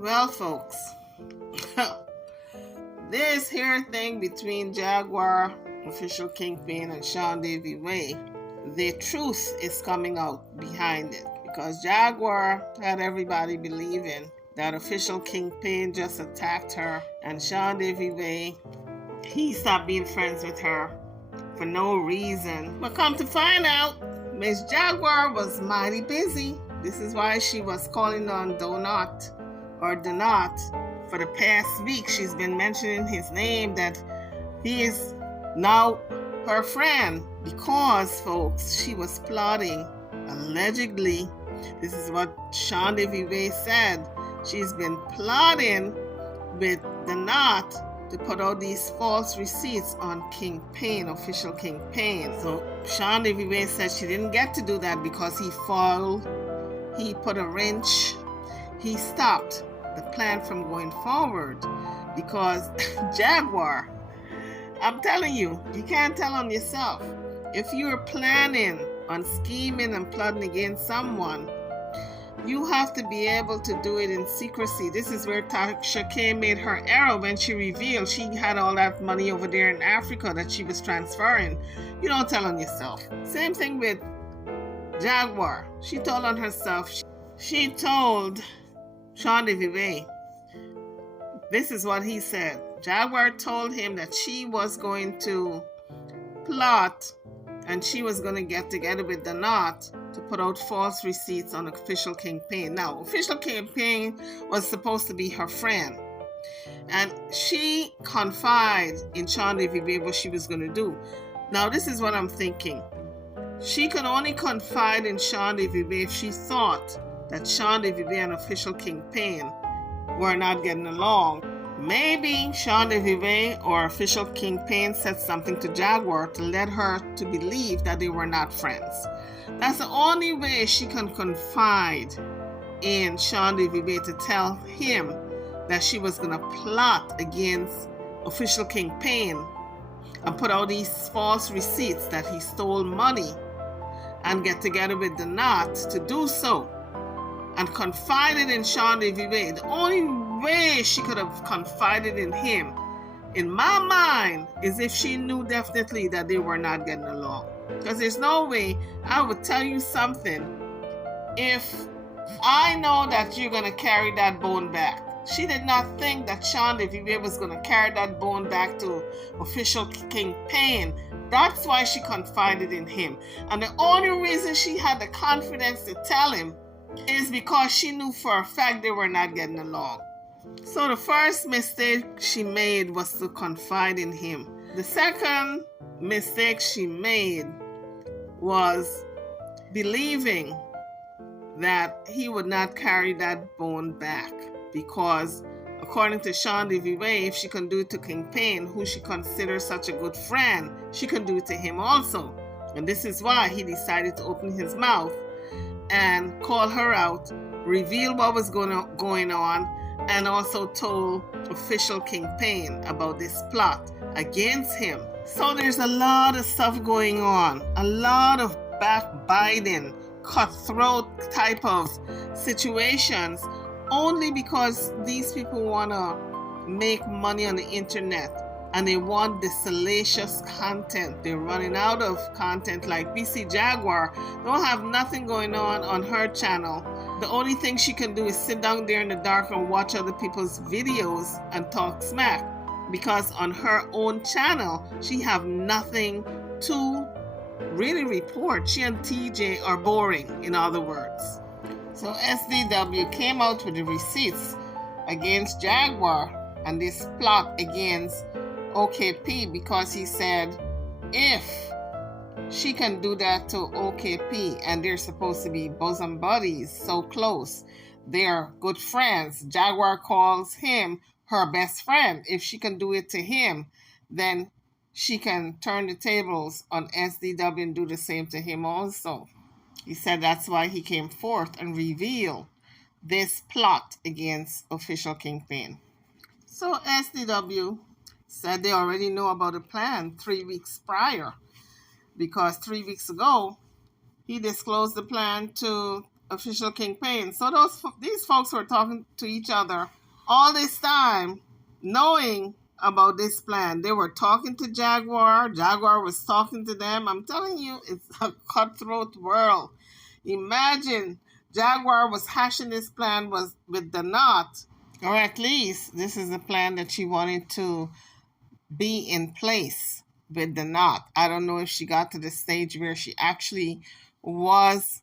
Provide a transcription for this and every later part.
Well, folks, this here thing between Jaguar, official kingpin, and Sean Davy Way, the truth is coming out behind it because Jaguar had everybody believing that official kingpin just attacked her, and Sean Davy Way, he stopped being friends with her for no reason. But come to find out, Miss Jaguar was mighty busy. This is why she was calling on Donut for the past week. She's been mentioning his name, that he is now her friend, because, folks, she was plotting, allegedly. This is what Sean Davy Way said. She's been plotting with Donut to put out these false receipts on Kingpin, official Kingpin. So Sean Davy Way said she didn't get to do that because he foiled, he put a wrench, he stopped the plan from going forward because Jaguar, I'm telling you, you can't tell on yourself. If you're planning on scheming and plotting against someone, you have to be able to do it in secrecy. This is where Tasha K made her error when she revealed she had all that money over there in Africa that she was transferring. You don't tell on yourself. Same thing with Jaguar. She told on herself. She told Sean Davy Way. This is what he said. Jaguar told him that she was going to plot and she was going to get together with the Knot to put out false receipts on official Kingpin. Now, official Kingpin was supposed to be her friend, and she confided in Sean Davy Way what she was going to do. Now, this is what I'm thinking. She could only confide in Sean Davy Way if she thought that Sean Davy Way and official Kingpin were not getting along. Maybe Sean Davy Way or official Kingpin said something to Jaguar to let her to believe that they were not friends. That's the only way she can confide in Sean Davy Way, to tell him that she was going to plot against official Kingpin and put out these false receipts that he stole money and get together with the Knot to do so, and confided in Sean Davy Way. The only way she could have confided in him, in my mind, is if she knew definitely that they were not getting along. Because there's no way I would tell you something if I know that you're going to carry that bone back. She did not think that Sean Davy Way was going to carry that bone back to official Kingpin. That's why she confided in him. And the only reason she had the confidence to tell him is because she knew for a fact they were not getting along. So the first mistake she made was to confide in him. The second mistake she made was believing that he would not carry that bone back, because according to Sean Davy Way, if she can do it to Kingpin, who she considers such a good friend, she can do it to him also. And this is why he decided to open his mouth and call her out, reveal what was going on, and also told official Kingpin about this plot against him. So there's a lot of stuff going on, a lot of backbiting, cutthroat type of situations, only because these people want to make money on the internet and they want the salacious content. They're running out of content. Like BC Jaguar don't have nothing going on her channel. The only thing she can do is sit down there in the dark and watch other people's videos and talk smack, because on her own channel she have nothing to really report. She and TJ are boring, in other words. So SDW came out with the receipts against Jaguar and this plot against OKP, because he said if she can do that to OKP, and they're supposed to be bosom buddies, so close, they're good friends. Jaguar calls him her best friend. If she can do it to him, then she can turn the tables on SDW and do the same to him also. He said that's why he came forth and revealed this plot against official Kingpin. So SDW said they already know about the plan 3 weeks prior, because 3 weeks ago he disclosed the plan to official Kingpin. So these folks were talking to each other all this time, knowing about this plan. They were talking to Jaguar. Jaguar was talking to them. I'm telling you, it's a cutthroat world. Imagine Jaguar was hashing this plan with the knot, or at least this is the plan that she wanted to be in place with the knot. I don't know if she got to the stage where she actually was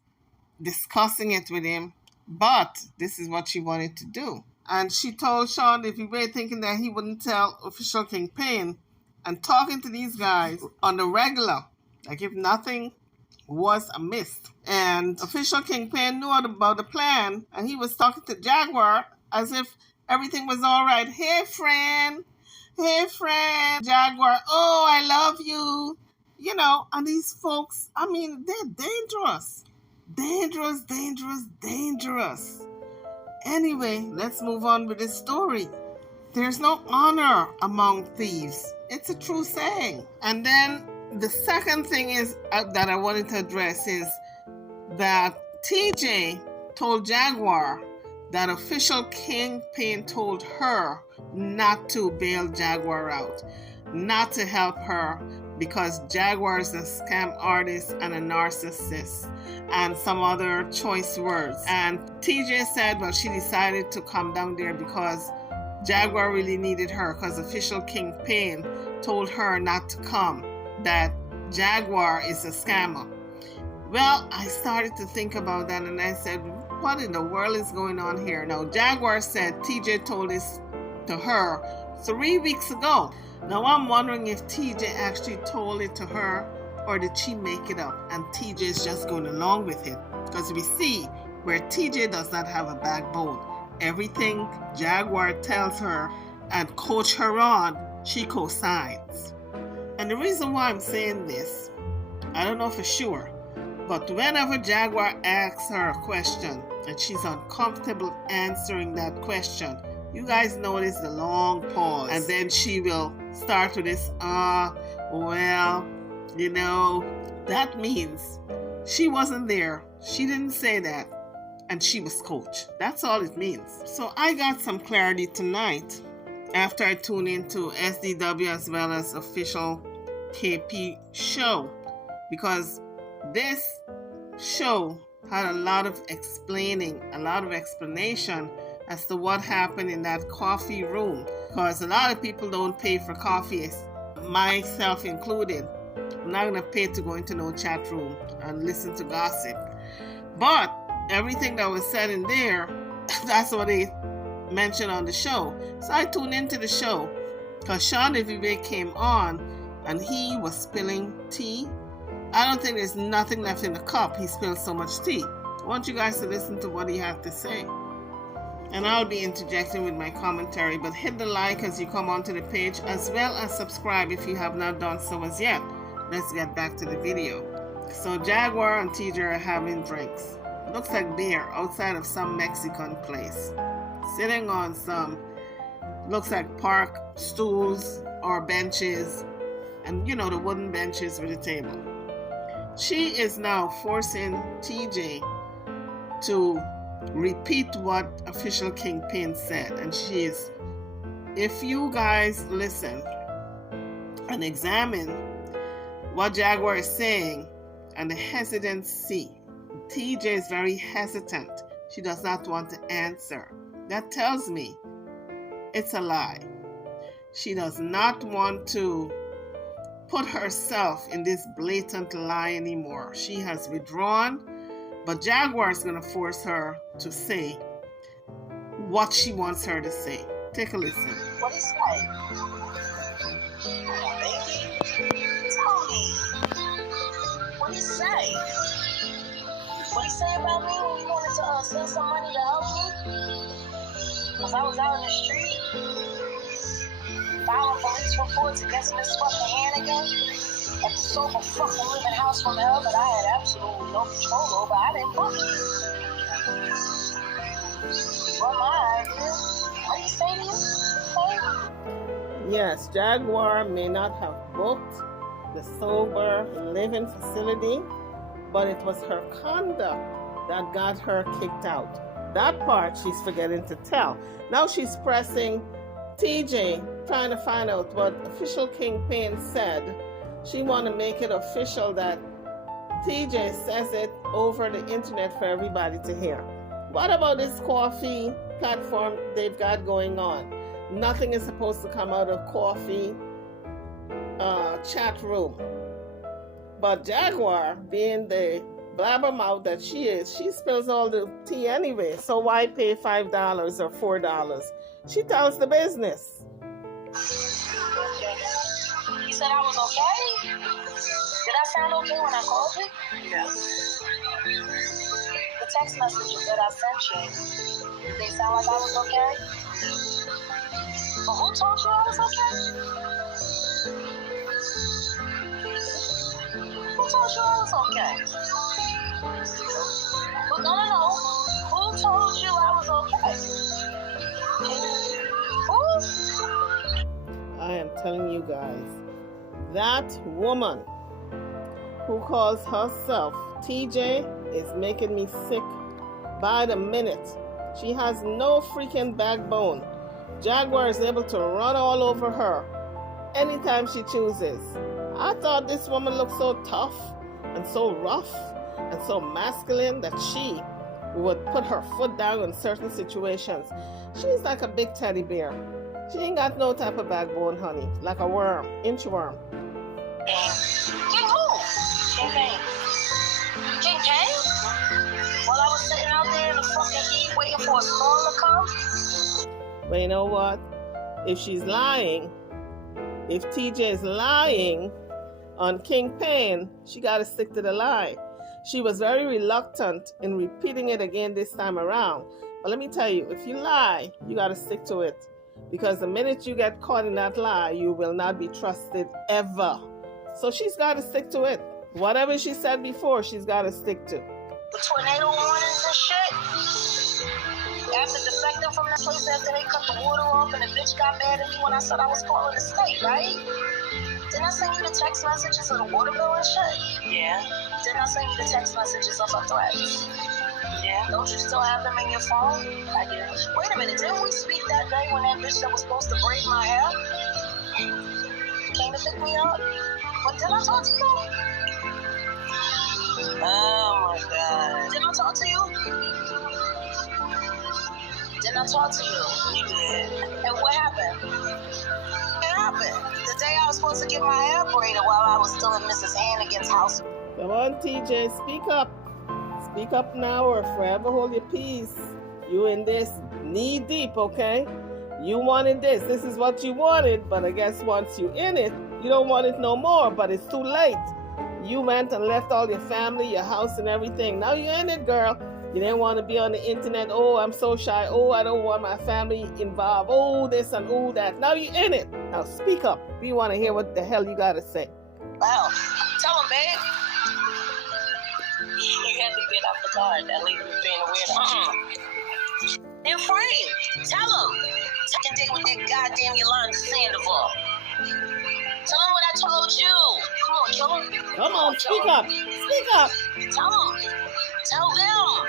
discussing it with him, but this is what she wanted to do. And she told Sean if you were thinking that he wouldn't tell official Kingpin, and talking to these guys on the regular, like if nothing was amiss. And official Kingpin knew about the plan, and he was talking to Jaguar as if everything was all right. Hey friend, Jaguar, oh, I love you. You know, and these folks, I mean, they're dangerous. Dangerous. Anyway, let's move on with this story. There's no honor among thieves. It's a true saying. And then the second thing is that I wanted to address is that TJ told Jaguar that official Kingpin told her not to bail Jaguar out, not to help her, because Jaguar is a scam artist and a narcissist, and some other choice words. And TJ said, well, she decided to come down there because Jaguar really needed her, because official Kingpin told her not to come, that Jaguar is a scammer. Well, I started to think about that, and I said, what in the world is going on here? Now, Jaguar said TJ told this to her 3 weeks ago. Now, I'm wondering if TJ actually told it to her, or did she make it up and TJ is just going along with it? Because we see where TJ does not have a backbone. Everything Jaguar tells her and coach her on, she co-signs. And the reason why I'm saying this, I don't know for sure, but whenever Jaguar asks her a question and she's uncomfortable answering that question, you guys notice the long pause, and then she will start with this, well, you know, that means she wasn't there. She didn't say that, and she was coached. That's all it means. So I got some clarity tonight after I tuned into SDW as well as official KP show, because this show had a lot of explaining, a lot of explanation as to what happened in that coffee room, because a lot of people don't pay for coffee, myself included. I'm not going to pay to go into no chat room and listen to gossip. But everything that was said in there, that's what they mentioned on the show. So I tuned into the show because Sean Vive came on and he was spilling tea. I don't think there's nothing left in the cup. He spilled so much tea. I want you guys to listen to what he had to say. And I'll be interjecting with my commentary, but hit the like as you come onto the page, as well as subscribe if you have not done so as yet. Let's get back to the video. So Jaguar and TJ are having drinks. Looks like they're outside of some Mexican place, sitting on some, looks like park stools or benches, and you know, the wooden benches with a table. She is now forcing TJ to repeat what official Kingpin said, and she is, if you guys listen and examine what Jaguar is saying and the hesitancy, TJ is very hesitant. She does not want to answer. That tells me it's a lie. She does not want to put herself in this blatant lie anymore. She has withdrawn, but Jaguar is going to force her to say what she wants her to say. Take a listen. What is that? Baby, tell me. What do you say? What do you say about me when you wanted to send some money to help me? Because I was out in the street, filing police reports against Miss fucking Hannigan at the sober fucking living house from hell that I had absolutely no control over. I didn't book it. Well, my idea. What do you say to you? Hey? Yes, Jaguar may not have booked the sober living facility, but it was her conduct that got her kicked out. That part she's forgetting to tell. Now she's pressing TJ, trying to find out what official Kingpin said. She want to make it official that TJ says it over the internet for everybody to hear. What about this coffee platform they've got going on? Nothing is supposed to come out of coffee chat room. But Jaguar, being the blabbermouth that she is, she spills all the tea anyway. So why pay $5 or $4? She tells the business. You said I was okay? Did I sound okay when I called you? Yes. The text messages that I sent you, did they sound like I was okay? But who told you I was okay? Who told you I was okay? But no. Who told you I was okay? Who? I am telling you guys, that woman who calls herself TJ is making me sick by the minute. She has no freaking backbone. Jaguar is able to run all over her anytime she chooses. I thought this woman looked so tough and so rough and so masculine that she would put her foot down in certain situations. She's like a big teddy bear. She ain't got no type of backbone, honey. Like a worm, inchworm. King who? King Kane. King Kane? While I was sitting out there in the fucking heat waiting for a storm to come? But you know what? If she's lying, if TJ is lying on Kingpin, she got to stick to the lie. She was very reluctant in repeating it again this time around. But let me tell you, if you lie, you got to stick to it. Because the minute you get caught in that lie, you will not be trusted ever. So she's got to stick to it. Whatever she said before, she's got to stick to. The tornado warnings and shit. After defecting from that place after they cut the water off and the bitch got mad at me when I said I was calling the state, right? Didn't I send you the text messages of the water bill and shit? Yeah. Didn't I send you the text messages of her threats? Yeah. Don't you still have them in your phone? I do. Wait a minute, didn't we speak that day when that bitch that was supposed to braid my hair came to pick me up? But didn't I talk to you? Oh my God. Didn't I talk to you? Didn't I talk to you? You did. And what happened? What happened? The day I was supposed to get my hair braided while I was still in Mrs. Hannigan's house. Come on, TJ, speak up. Speak up now or forever hold your peace. You in this knee deep, okay? You wanted this. This is what you wanted, but I guess once you in it, you don't want it no more, but it's too late. You went and left all your family, your house and everything. Now you're in it, girl. You didn't want to be on the internet. Oh, I'm so shy. Oh, I don't want my family involved. Oh, this and oh, that. Now you're in it. Now speak up. We want to hear what the hell you got to say. Well, tell him, babe. You had to get off the car and leave me being a weirdo. They're free. Tell him. Take a date with that goddamn Yolanda Sandoval. Tell him what I told you. Come on, kill him. Come on, speak up. Speak up. Tell him. Tell them.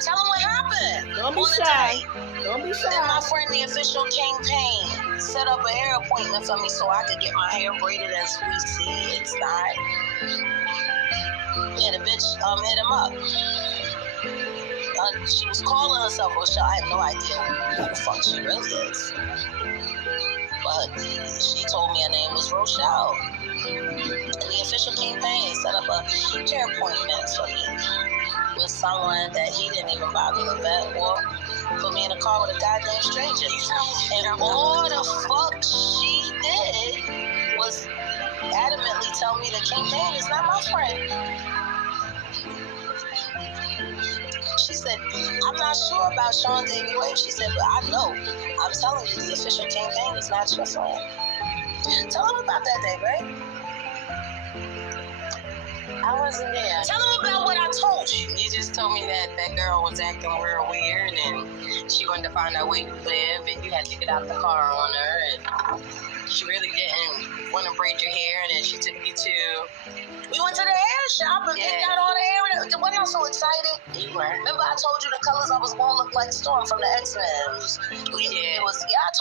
Tell them what happened. Don't be shy. Don't be Then shy. my friend, the official Kingpin, set up a hair appointment for me so I could get my hair braided as we see it's not. Yeah, the bitch hit him up. She was calling herself Rochelle. I have no idea who the fuck she really is. But she told me her name was Rochelle. And the official Kingpin set up a hair appointment for me with someone that he didn't even bother to vet or put me in a car with a goddamn stranger. And all the fuck she did was adamantly tell me that Kingpin is not my friend. She said, I'm not sure about Sean Davy Wave. She said, but I know. I'm telling you, the official Kingpin is not your friend. Tell him about that day, right? I wasn't there. Tell him about what I told you. You just told me that that girl was acting real weird and she wanted to find out where you live and you had to get out the car on her. And She really didn't want to braid your hair, and then she took me to. We went to the hair shop and got all the hair. Wasn't I so excited? You were. Remember I told you the colors I was going to look like Storm from the X-Men. We did. I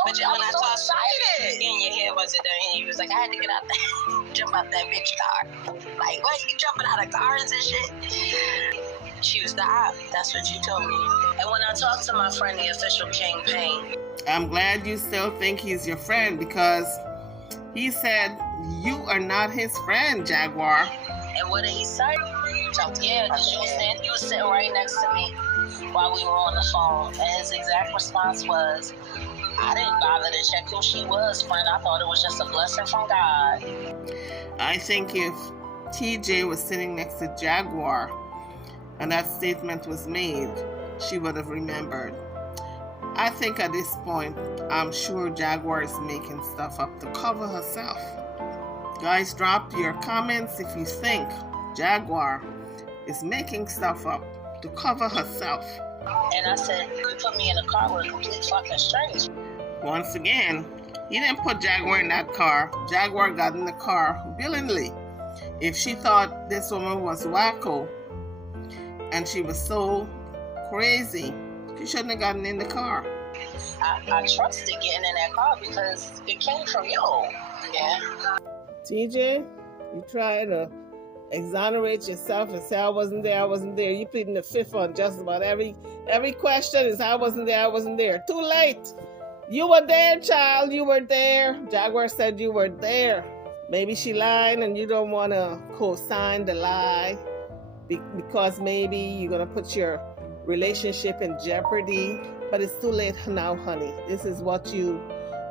told you I was so excited. And your hair wasn't done, and you was like, I had to get out there, jump out that bitch car. Like, what? You jumping out of cars and shit? She was the op. That's what you told me. And when I talked to my friend, the official Kingpin. I'm glad you still think he's your friend, because he said you are not his friend, Jaguar. And what did he say? Yeah, because you was sitting right next to me while we were on the phone. And his exact response was, I didn't bother to check who she was, friend. I thought it was just a blessing from God. I think if TJ was sitting next to Jaguar and that statement was made, she would have remembered. I think at this point, I'm sure Jaguar is making stuff up to cover herself. Guys, drop your comments if you think Jaguar is making stuff up to cover herself. And I said, you put me in a car with a complete fucking stranger. Once again, he didn't put Jaguar in that car. Jaguar got in the car willingly. If she thought this woman was wacko and she was so crazy, she shouldn't have gotten in the car. I trusted getting in that car because it came from you. Yeah. TJ, you try to exonerate yourself and say I wasn't there. You pleading the fifth on just about every question is I wasn't there. Too late. You were there, child. You were there. Jaguar said you were there. Maybe she lied and you don't want to co-sign the lie because maybe you're going to put your relationship in jeopardy. But it's too late now, honey. This is what you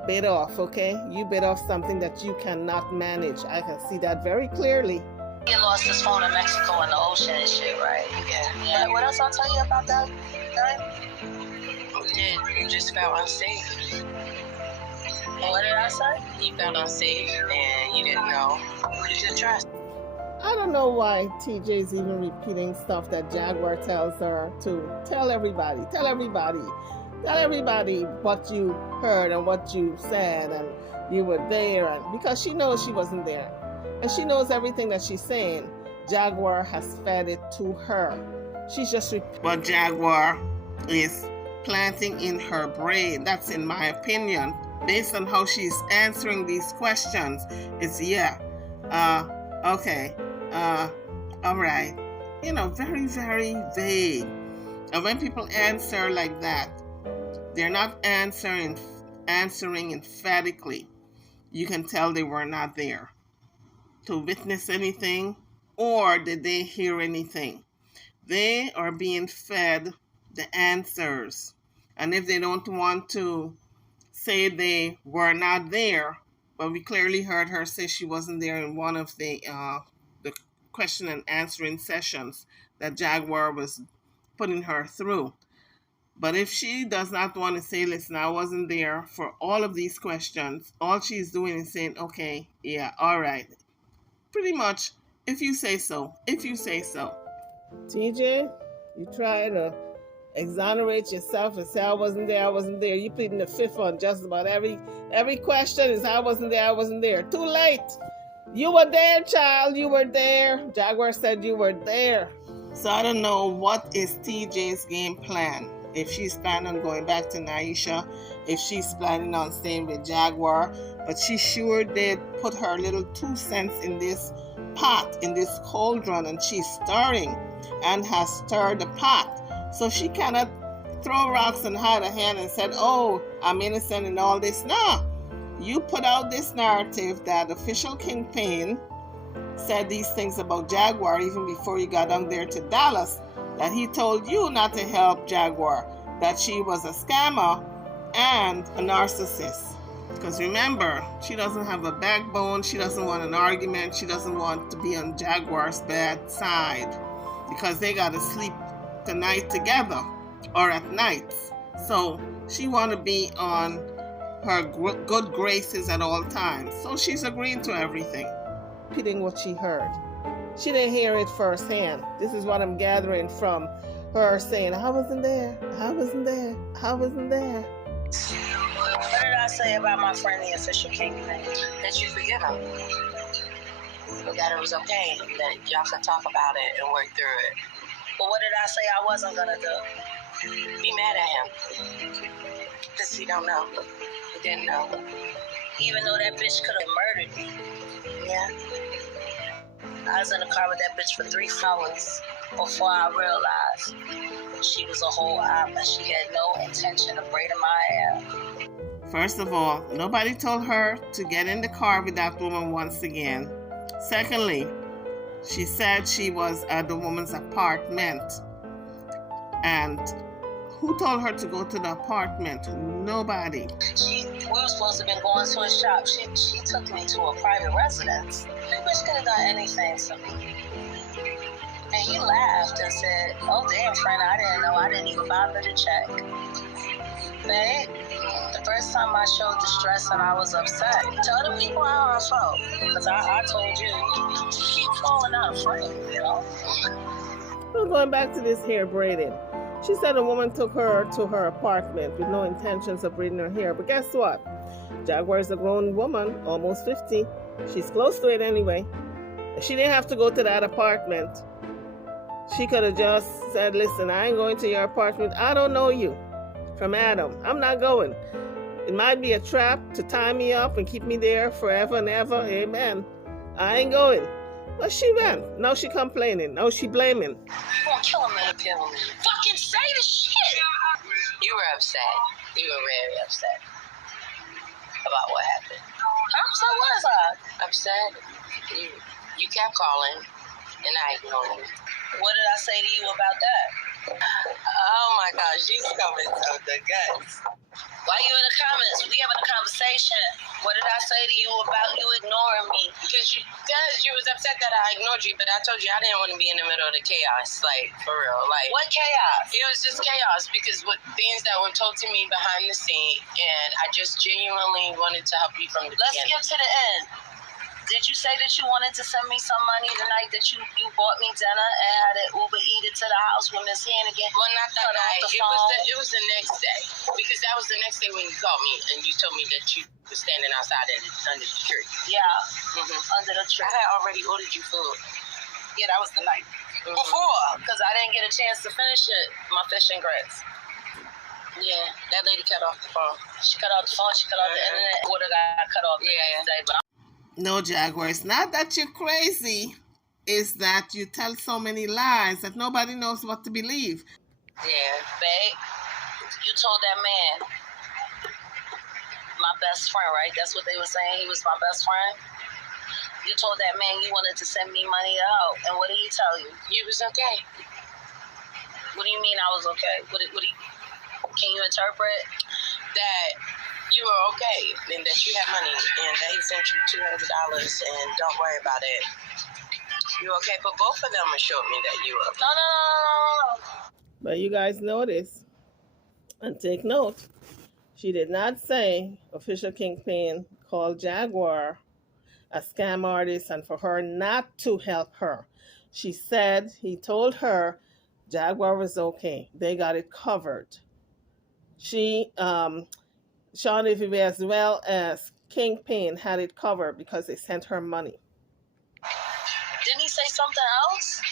bit off, okay? You bit off something that you cannot manage. I can see that very clearly. He lost his phone in Mexico in the ocean and shit, right? Yeah. What else I'll tell you about that guy? You just felt unsafe. And what did I say? You felt unsafe and you didn't know who to trust. I don't know why TJ's even repeating stuff that Jaguar tells her to tell everybody. Tell everybody what you heard and what you said and you were there. And because she knows she wasn't there. And she knows everything that she's saying. Jaguar has fed it to her. She's just what Jaguar is planting in her brain. That's in my opinion. Based on how she's answering these questions. It's okay. All right. You know, very, very vague. And when people answer like that, they're not answering emphatically. You can tell they were not there to witness anything, or did they hear anything? They are being fed the answers. And if they don't want to say they were not there, but we clearly heard her say she wasn't there in one of the question and answering sessions that Jaguar was putting her through. But if she does not want to say, listen, I wasn't there for all of these questions, all she's doing is saying, okay, yeah, all right. Pretty much, if you say so. TJ, you try to exonerate yourself and say I wasn't there. You pleading the fifth on just about every question is I wasn't there. Too late. You were there, child. You were there. Jaguar said you were there. So I don't know what is TJ's game plan. If she's planning on going back to Naisha, if she's planning on staying with Jaguar, but she sure did put her little 2 cents in this pot, in this cauldron, and she's stirring and has stirred the pot. So she cannot throw rocks and hide her hand and said, oh, I'm innocent in all this. No, you put out this narrative that official Kingpin said these things about Jaguar even before you got down there to Dallas, that he told you not to help Jaguar, that she was a scammer and a narcissist. Because remember, she doesn't have a backbone, she doesn't want an argument, she doesn't want to be on Jaguar's bad side because they got to sleep tonight together or at nights. So she want to be on her good graces at all times. So she's agreeing to everything. Repeating what she heard. She didn't hear it firsthand. This is what I'm gathering from her saying, I wasn't there. What did I say about my friend, the official kingpin? That you forgive him. That it was okay, that y'all could talk about it and work through it. But what did I say I wasn't gonna do? Be mad at him. Because he don't know. He didn't know. Even though that bitch could have murdered me. Yeah. I was in the car with that bitch for 3 hours before I realized she was a whole op and she had no intention of braiding my hair. First of all, nobody told her to get in the car with that woman once again. Secondly, she said she was at the woman's apartment. And who told her to go to the apartment? Nobody. We were supposed to have been going to a shop. She took me to a private residence. That bitch could have done anything to me. And he laughed and said, oh, damn, friend, I didn't know. I didn't even bother to check. Babe, the first time I showed distress and I was upset, tell the people how I felt. Because I told you, you keep falling out of frame, you know? Well, going back to this hair braiding. She said a woman took her to her apartment with no intentions of braiding her hair. But guess what? Jaguar is a grown woman, almost 50. She's close to it anyway. She didn't have to go to that apartment. She could have just said, listen, I ain't going to your apartment. I don't know you from Adam. I'm not going. It might be a trap to tie me up and keep me there forever and ever. Amen. I ain't going. But she went. Now she complaining. Now she blaming. You won't kill him, man. Fucking say the shit. You were upset. You were very upset about what happened. How upset was I? Upset? You kept calling, and I ignored you. What did I say to you about that? Oh my gosh, these comments are the guts. Why you in the comments? We having a conversation. What did I say to you about you ignoring me? Because you was upset that I ignored you, but I told you I didn't want to be in the middle of the chaos, like, for real. Like, what chaos? It was just chaos because what things that were told to me behind the scene, and I just genuinely wanted to help you from the beginning. Let's get to the end. Did you say that you wanted to send me some money the night that you bought me dinner and had it Uber eat it to the house with Miss Hannigan? Well, not that night. It was the next day. Because that was the next day when you called me and you told me that you were standing outside under the tree. Yeah, under the tree. I had already ordered you food. Yeah, that was the night. Before, because I didn't get a chance to finish it, my fish and grits. Yeah, that lady cut off the phone. She cut off the phone, she cut off the internet. Order got cut off the next day, but No, Jaguar, it's not that you're crazy. It's that you tell so many lies that nobody knows what to believe. Yeah, babe, you told that man, my best friend, right? That's what they were saying. He was my best friend. You told that man you wanted to send me money to help. And what did he tell you? You was okay. What do you mean I was okay? Can you interpret that you were okay and that you had money and that he sent you $200 and don't worry about it? You okay? But both of them assured me that you were okay. No. But you guys notice and take note. She did not say official kingpin called Jaguar a scam artist and for her not to help her. She said he told her Jaguar was okay. They got it covered. She, Sean FUA as well as Kingpin had it covered because they sent her money. Didn't he say something else?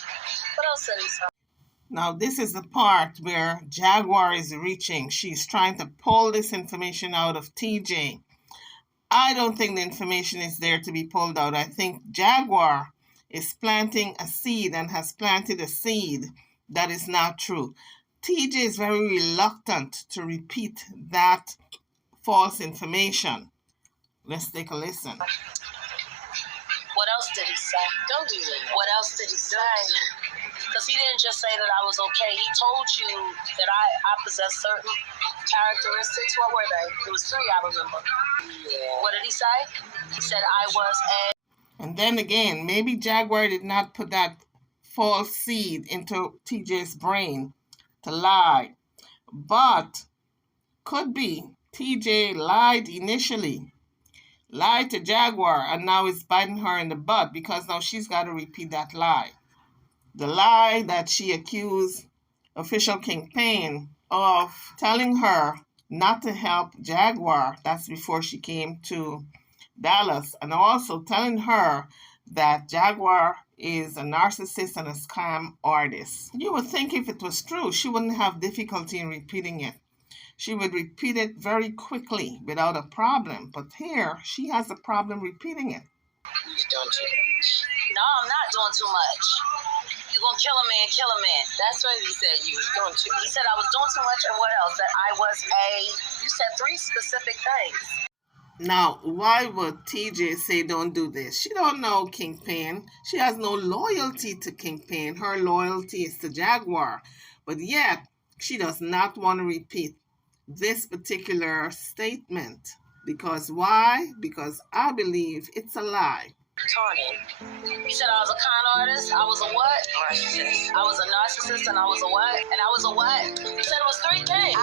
What else did he say? Now, this is the part where Jaguar is reaching. She's trying to pull this information out of TJ. I don't think the information is there to be pulled out. I think Jaguar is planting a seed and has planted a seed that is not true. TJ is very reluctant to repeat that false information. Let's take a listen. What else did he say? Don't do that. What else did he say? Because he didn't just say that I was okay. He told you that I possess certain characteristics. What were they? It was 3, I remember. Yeah. What did he say? He said I was a... And then again, maybe Jaguar did not put that false seed into TJ's brain to lie. But could be TJ lied initially. Lied to Jaguar and now it's biting her in the butt because now she's got to repeat that lie. The lie that she accused official Kingpin of telling her not to help Jaguar. That's before she came to Dallas. And also telling her that Jaguar is a narcissist and a scam artist. You would think if it was true, she wouldn't have difficulty in repeating it. She would repeat it very quickly without a problem. But here, she has a problem repeating it. You're doing too much. No, I'm not doing too much. You gonna kill a man, kill a man. That's what he said you was doing too much. He said I was doing too much, and what else? That I was you said 3 specific things. Now, why would TJ say don't do this? She don't know Kingpin. She has no loyalty to Kingpin. Her loyalty is to Jaguar. But yet, she does not want to repeat this particular statement. Because why? Because I believe it's a lie. Tony, you said I was a con artist. I was a what? Narcissist. I was a narcissist and I was a what? And I was a what? You said it was 3 things.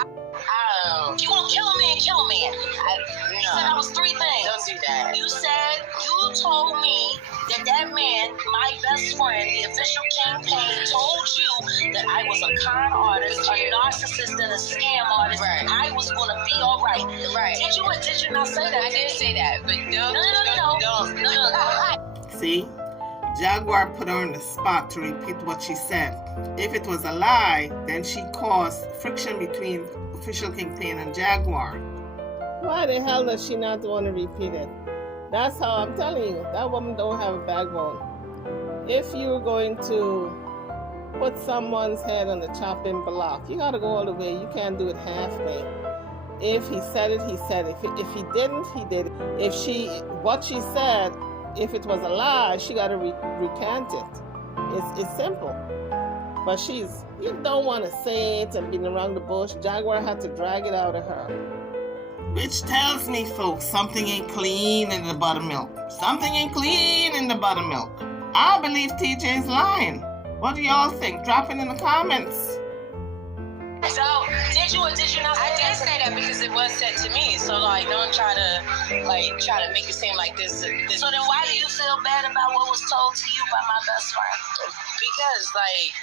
You gonna kill a man, kill a man. You said I was 3 things. Don't do that. You said, you told me that man, my best friend, the official Kingpin, told you that I was a con artist, a narcissist, and a scam artist. Right. I was gonna be all right. Right. Did you or did you not say that? I did say that, but no. See? Jaguar put her on the spot to repeat what she said. If it was a lie, then she caused friction between official Kingpin and Jaguar. Why the hell does she not want to repeat it? That's how I'm telling you, that woman don't have a backbone. If you're going to put someone's head on the chopping block, you gotta go all the way. You can't do it halfway. If he said it, he said it. If he didn't, he did it. What she said, if it was a lie, she got to recant it. It's simple. But you don't want to say it and beat around the bush. Jaguar had to drag it out of her. Which tells me, folks, something ain't clean in the buttermilk. Something ain't clean in the buttermilk. I believe TJ's lying. What do y'all think? Drop it in the comments. So, did you or did you not say that? I did say that because it was said to me. So, don't try to make it seem like this. So then why do you feel bad about what was told to you by my best friend? Because,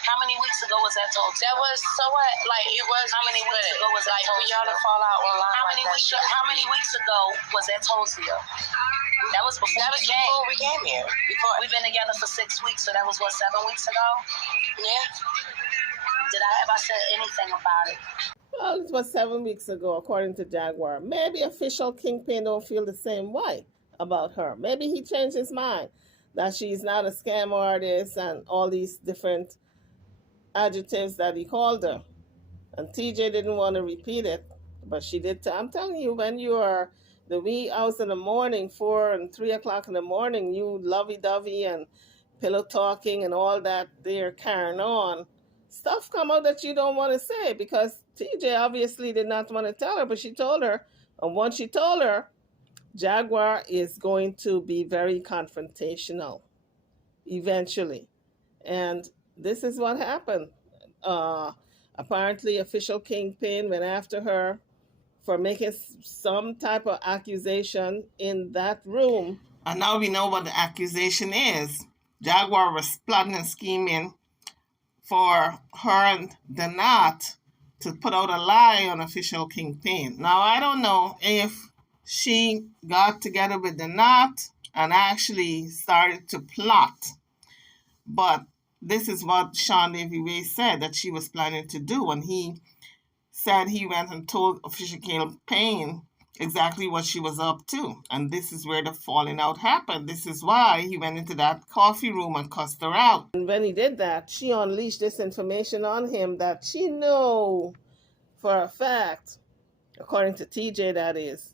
how many weeks ago was that told to you? That was, so what? It was, how many weeks ago was that told to you? For y'all to fall out online how many weeks ago was that told to you? That was before we came here. We've been together for 6 weeks, so that was, 7 weeks ago? Yeah. Did I ever say anything about it? Well, it was 7 weeks ago, according to Jaguar. Maybe official Kingpin don't feel the same way about her. Maybe he changed his mind that she's not a scam artist and all these different adjectives that he called her. And TJ didn't want to repeat it, but she did. I'm telling you, when you are the wee hours in the morning, 4 and 3 o'clock in the morning, you lovey-dovey and pillow talking and all that they're carrying on, stuff come out that you don't want to say, because TJ obviously did not want to tell her, but she told her. And once she told her, Jaguar is going to be very confrontational eventually. And this is what happened. Apparently, official Kingpin went after her for making some type of accusation in that room. And now we know what the accusation is. Jaguar was plotting and scheming for her and Danat to put out a lie on official Kingpin. Now, I don't know if she got together with Danat and actually started to plot, but this is what Sean Davey said that she was planning to do when he said he went and told official Kingpin exactly what she was up to. And this is where the falling out happened. This is why he went into that coffee room and cussed her out. And when he did that, she unleashed this information on him that she knew for a fact, according to TJ that is,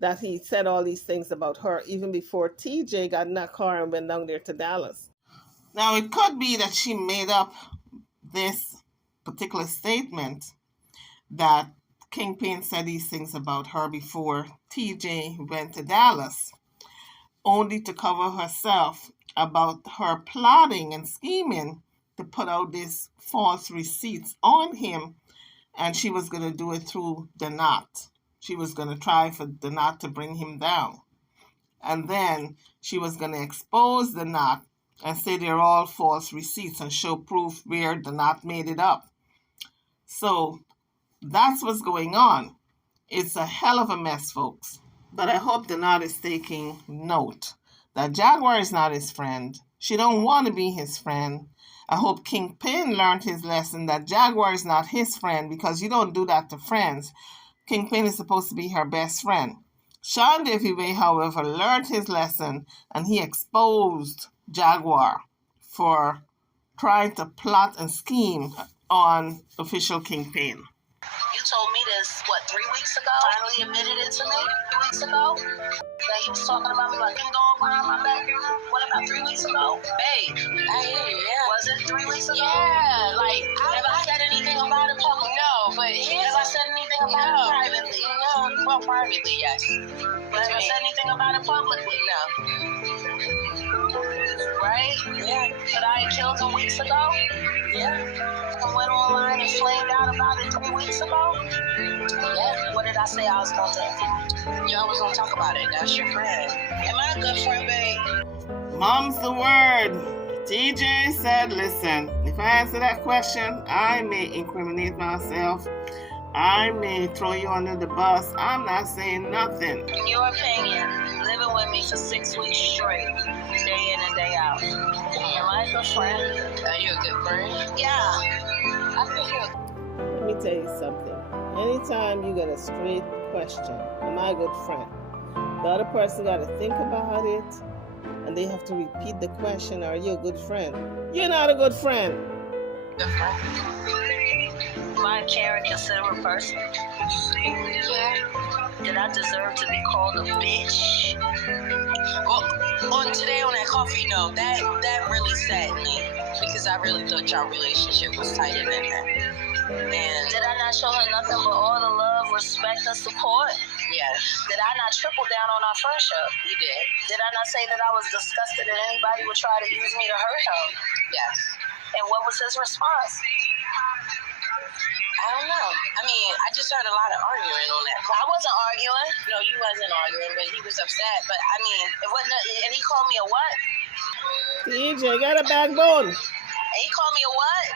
that he said all these things about her even before TJ got in that car and went down there to Dallas. Now, it could be that she made up this particular statement that Kingpin said these things about her before TJ went to Dallas, only to cover herself about her plotting and scheming to put out these false receipts on him, and she was going to do it through Danat. She was going to try for Danat to bring him down. And then she was going to expose Danat and say they're all false receipts and show proof where Danat made it up. So that's what's going on. It's a hell of a mess, folks. But I hope the knot is taking note that Jaguar is not his friend. She don't want to be his friend. I hope Kingpin learned his lesson that Jaguar is not his friend, because you don't do that to friends. Kingpin is supposed to be her best friend. Sean Davey, however, learned his lesson, and he exposed Jaguar for trying to plot and scheme on official Kingpin. You told me this, 3 weeks ago? Finally admitted it to me 3 weeks ago? That he was talking about me like him going behind my back? What, about 3 weeks ago? Babe, I hear you, yeah. Was it 3 weeks ago? Yeah, like, have I said anything about it publicly? No, but have I said anything about it privately? No, well, privately, yes. But have I said anything about it publicly? No. Right? Yeah. But I killed him weeks ago? Yeah. I went online and flamed out about it 3 weeks ago? Yeah. What did I say I was going to? Yeah, I was going to talk about it. That's your friend. Am I a good friend, babe? Mom's the word. TJ said, listen, if I answer that question, I may incriminate myself. I may throw you under the bus. I'm not saying nothing. In your opinion, living with me for 6 weeks straight, day in and day out. Am I a good friend? Are you a good friend? Yeah. I think you're. Let me tell you something. Anytime you get a straight question, am I a good friend? The other person got to think about it, and they have to repeat the question, are you a good friend? You're not a good friend. Good friend. Am I a caring, considerate person? Yeah. Did I deserve to be called a bitch? Well, today on that coffee note, that really saddened me, because I really thought your relationship was tighter than that. And did I not show her nothing but all the love, respect, and support? Yes. Did I not triple down on our friendship? You did. Did I not say that I was disgusted that anybody would try to use me to hurt him? Yes. And what was his response? I don't know. I mean, I just heard a lot of arguing on that. I wasn't arguing. No, you wasn't arguing, but he was upset. But I mean, it wasn't. And he called me a what? TJ, got a backbone. And he called me a what?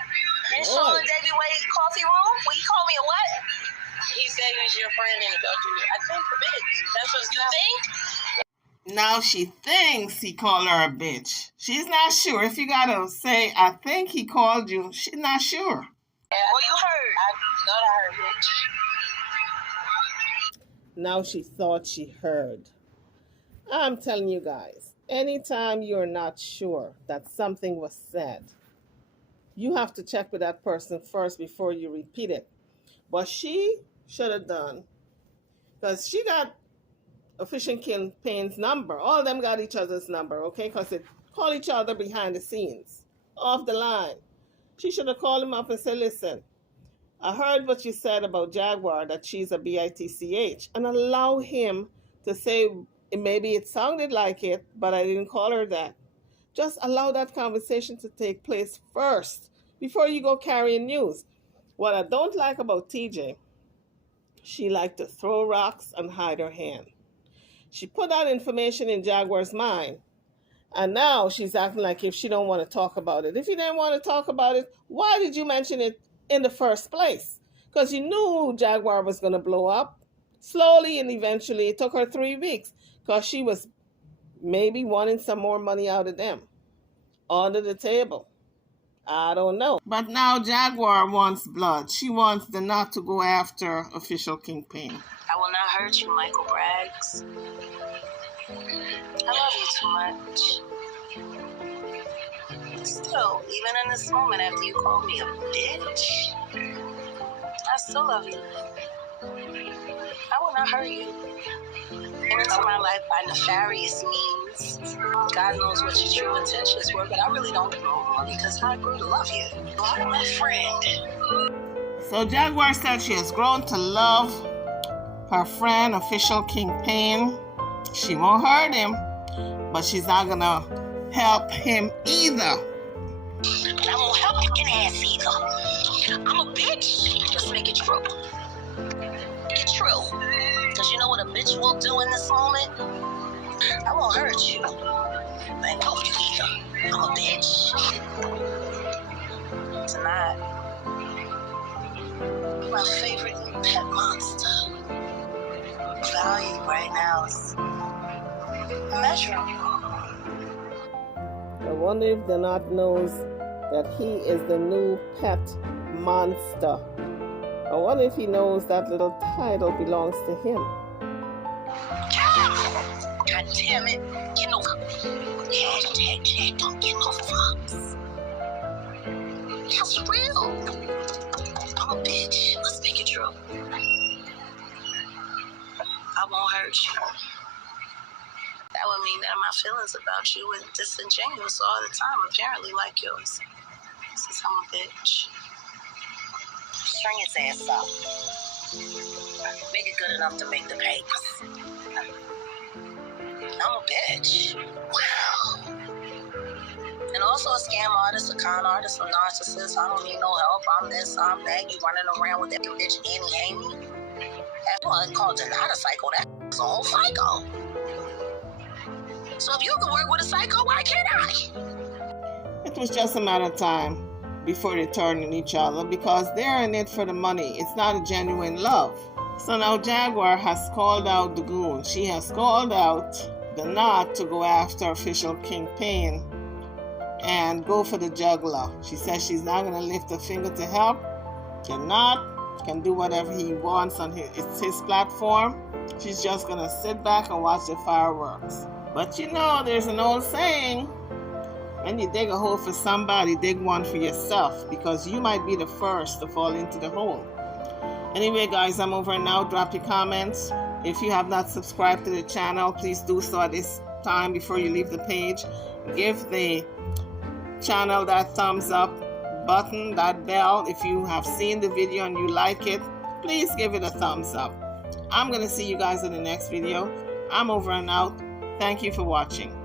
In Sean Davey Way coffee room? Well, he called me a what? He said he was your friend and he called you, I think, a bitch. That's what you think? Now she thinks he called her a bitch. She's not sure. If you gotta say, I think he called you, she's not sure. Yeah, well, you heard. I thought I heard bitch. Now she thought she heard. I'm telling you guys, anytime you're not sure that something was said, you have to check with that person first before you repeat it. But she should have done, because she got official Kingpin's number. All of them got each other's number, okay? Because they call each other behind the scenes, off the line. She should have called him up and said, listen, I heard what you said about Jaguar, that she's a bitch, and allow him to say, maybe it sounded like it, but I didn't call her that. Just allow that conversation to take place first before you go carrying news. What I don't like about TJ, she liked to throw rocks and hide her hand. She put that information in Jaguar's mind, and now she's acting like if she don't want to talk about it. If you didn't want to talk about it, why did you mention it in the first place? Because you knew Jaguar was going to blow up. Slowly and eventually, it took her 3 weeks, because she was maybe wanting some more money out of them. Under the table. I don't know. But now Jaguar wants blood. She wants the knot to go after official Kingpin. I will not hurt you, Michael Braggs. I love you too much. Still, even in this moment after you called me a bitch, I still love you. I will not hurt you. Into my life by nefarious means. God knows what your true intentions were, but I really don't know because I grew to love you. You're my friend. So Jaguar said she has grown to love her friend, official Kingpin. She won't hurt him, but she's not gonna help him either. I won't help your ass either. I'm a bitch. Just make it true. Make it true. Because you know what a bitch will do in this moment? I won't hurt you. I ain't help you either. I'm a bitch. Tonight, my favorite pet monster. value right now is immeasurable. I wonder if the Knot knows that he is the new pet monster. I wonder if he knows that little title belongs to him. God damn it. Get no hashtag don't get no fucks. That's real. I'm a bitch. Let's make it true. I won't hurt you. That would mean that my feelings about you were disingenuous all the time, apparently like yours. Since I'm a bitch. String his ass up. Make it good enough to make the papers. I'm a bitch. Wow. And also a scam artist, a con artist, a narcissist. I don't need no help. I'm this, I'm that. You running around with that bitch Annie Haney. That's one called not a psycho. That's a whole psycho. So if you can work with a psycho, why can't I? It was just a matter of time before they turned on each other because they're in it for the money. It's not a genuine love. So now Jaguar has called out the goon. She has called out the Knot to go after official Kingpin and go for the juggler. She says she's not going to lift a finger to help. The Knot can do whatever he wants on his platform. She's just going to sit back and watch the fireworks. But you know, there's an old saying, when you dig a hole for somebody, dig one for yourself, because you might be the first to fall into the hole. Anyway, guys, I'm over now. Drop your comments. If you have not subscribed to the channel, please do so at this time before you leave the page. Give the channel that thumbs up button, that bell. If you have seen the video and you like it, please give it a thumbs up. I'm going to see you guys in the next video. I'm over and out. Thank you for watching.